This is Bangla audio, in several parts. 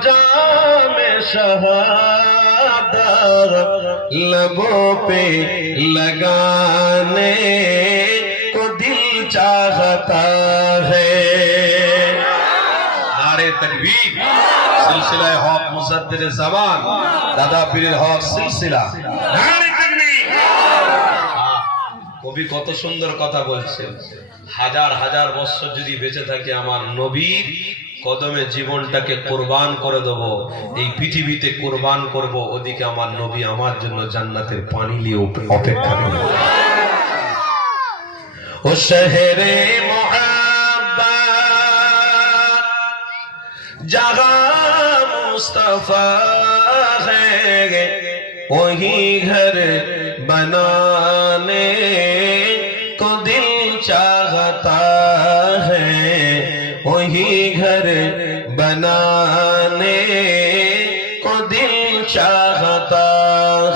जाम शहादत लबों पे लगाने को दिल चाहता है নারে তকবীর সিলসিলায় হক মুসাদ্দির জামান দাদা পীরের হক সিলসিলা নারে তাকবীর কবি কত সুন্দর কথা বলছেন হাজার হাজার বছর যদি বেঁচে থাকি আমার নবীর কদমে জীবনটাকে কোরবান করে দেব, এই পৃথিবীতে কোরবান করব, ওদিকে আমার নবী আমার জন্য জান্নাতের পানি নিয়ে অপেক্ষা করবে ও শহরে জাগা মুস্তফা হে ওহি ঘর বনানে بنانے کو دل چاہتا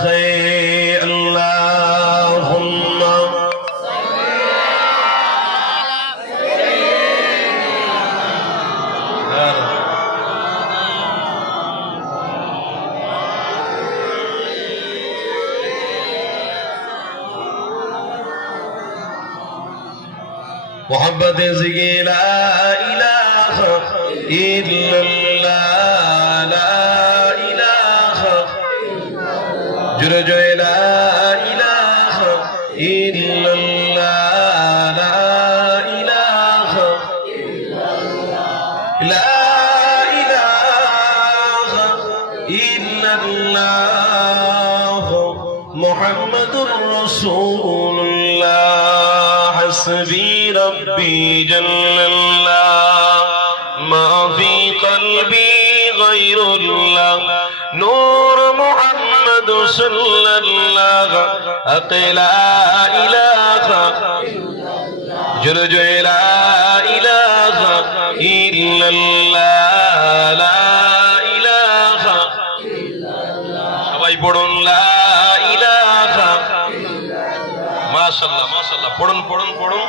ہے اللہم محبت ذکی لا الہ জোরে জোরে লা ইলাহ ইল্লাল্লাহ محمد رسول الله حسبي ربي جل الله قلبي غير الله نور محمد صلى الله أقلا إله جرج لا إله إلا الله لا إله সবাই পড়ুন লা ইলাহা মাশাআল্লাহ মাশাআল্লাহ পড়ুন পড়ুন পড়ুন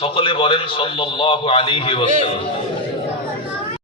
সকলে বলেন সাল্লাল্লাহু আলাইহি ওয়াসাল্লাম।